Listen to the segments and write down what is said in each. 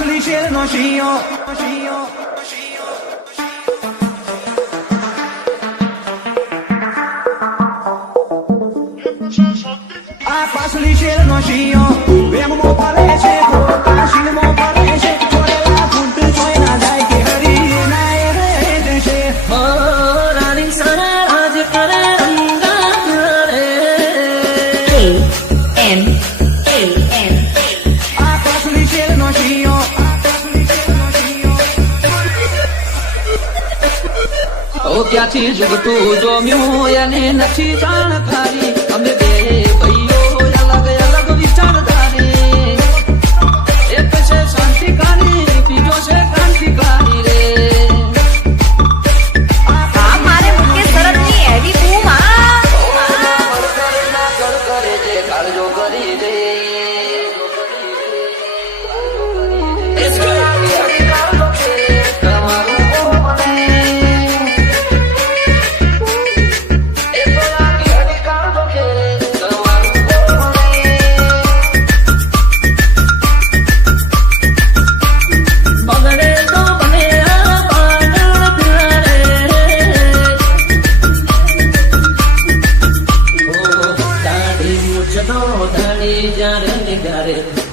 પાસલી શેરનો શિયો આ પાસલી શેરનો શિયો વેમમાં ફરે છે ખોટા શીલમાં ફરે છે છોડેલા ફૂટ જોઈ ના જાય કે હરી ના રે જશે રાણી સારા રાજ કરે રંગા કરે KM આ પાસલી શેરનો શિયો ઓ ક્યાંથી જુગતું જોમ્યું એને નથી જાણકારી અમે બે ભાઈઓ અલગ અલગ વિચારધારી એક છે શાંતિકારી બીજો છે ક્રાંતિકારી રે હા મારે મુકેશ શરતની એવી બૂમ કરે જે કાળજો કરી દે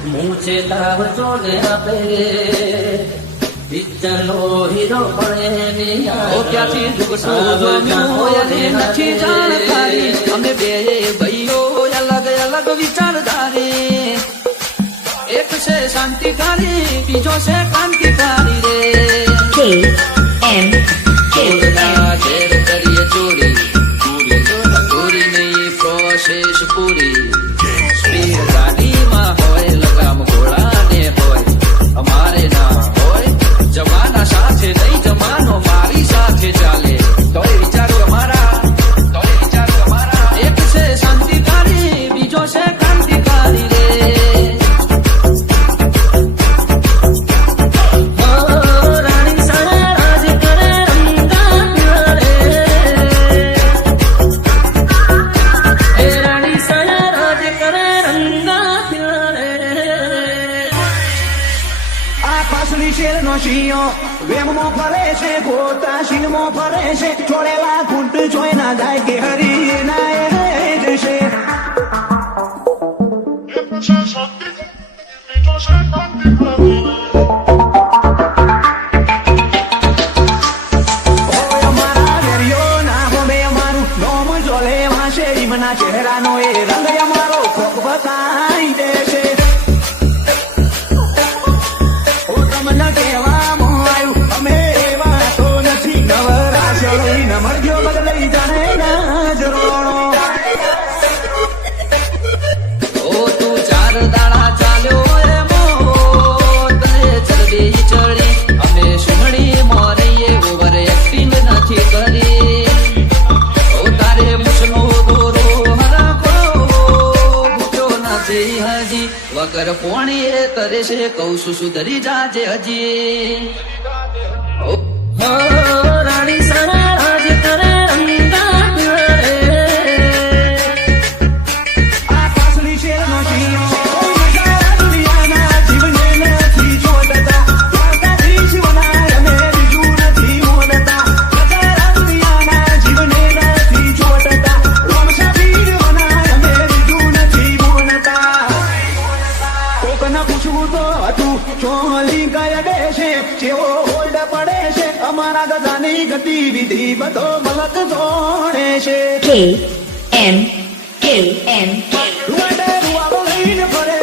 મૂછે તાવ ચોલે આપે પિક્ચરનો હીરો પડે ઓ ક્યાંથી જુગતું જોમ્યું એને નથી જાણકારી અમે બે ભાઈઓ અલગ અલગ વિચારધારી એક છે શાંતિકારી બીજો છે ક્રાંતિકારી રે KM ઘેર કરીએ ચોરી ચોરી નહીં પ્રોસેસ પૂરી સ્પીડ ગાડીમાં હોય લગામ ઘોડાને હોય અમારે ના હોય જમાના સાથે નહીં જમાનો મારી સાથે ચાલે તોય વિચારો અમારા એક છે શાંતિકારી બીજો છે ક્રાંતિકારી રે રાણી સારા રાજ કરે રંગા કરે રાણી સારા રાજ કરે રંગા કરે આ પાસલી શેરનો શિયો વેમમાં ફરે છે ખોટા શીલમાં ફરે છે છોડેલા ફૂટ જોઈ ના જાય કે હરી ના રે જશે ઓય અમારા વેરિયો ના ગમે અમારું નોમ જોલે વાંચે ઈમના ચહેરાનો એ રંગ અમારો કોક બતાઈ દેશે ઓ તમને કહેવામાં આવ્યું અમે એવા તો નથી નવરાશ લઈને મરજો બદલાઈ જાણે ના જરોણો ઓ તું ચાર દાડા ચાલ્યો રે મોત ચરબી ચડી અમે સુમડી મોરીએ ઓવર એક્ટિંગ નથી કરી ઓ તારે મુસનો દોરો હરખો ભૂખ્યો નથી હજી વગર પોણીએ કરે છે કૌ છું સુધરી જાજે હજી ઓ રાણી સારા રાજ કરે રંગા કરે આ પાસલી શેરનો શિયો નજારા દુનિયાના જીવને નથી જોડતા દ્વારકાધીશ બનાય અમે બીજું નથી મોડતા નજારા દુનિયાના જીવને નથી જોડતા રોમશાબીર બનાય અમે બીજું નથી મોડતા કોકના પૂછવું તો હતું ચોલી ગયા દેશે જેવો હોલ્ડ પડે છે અમારા ગજાની ગતિવિધિ બધો મલક જોડે છે KM રૂવાડે રૂવાડો લઈને ફરે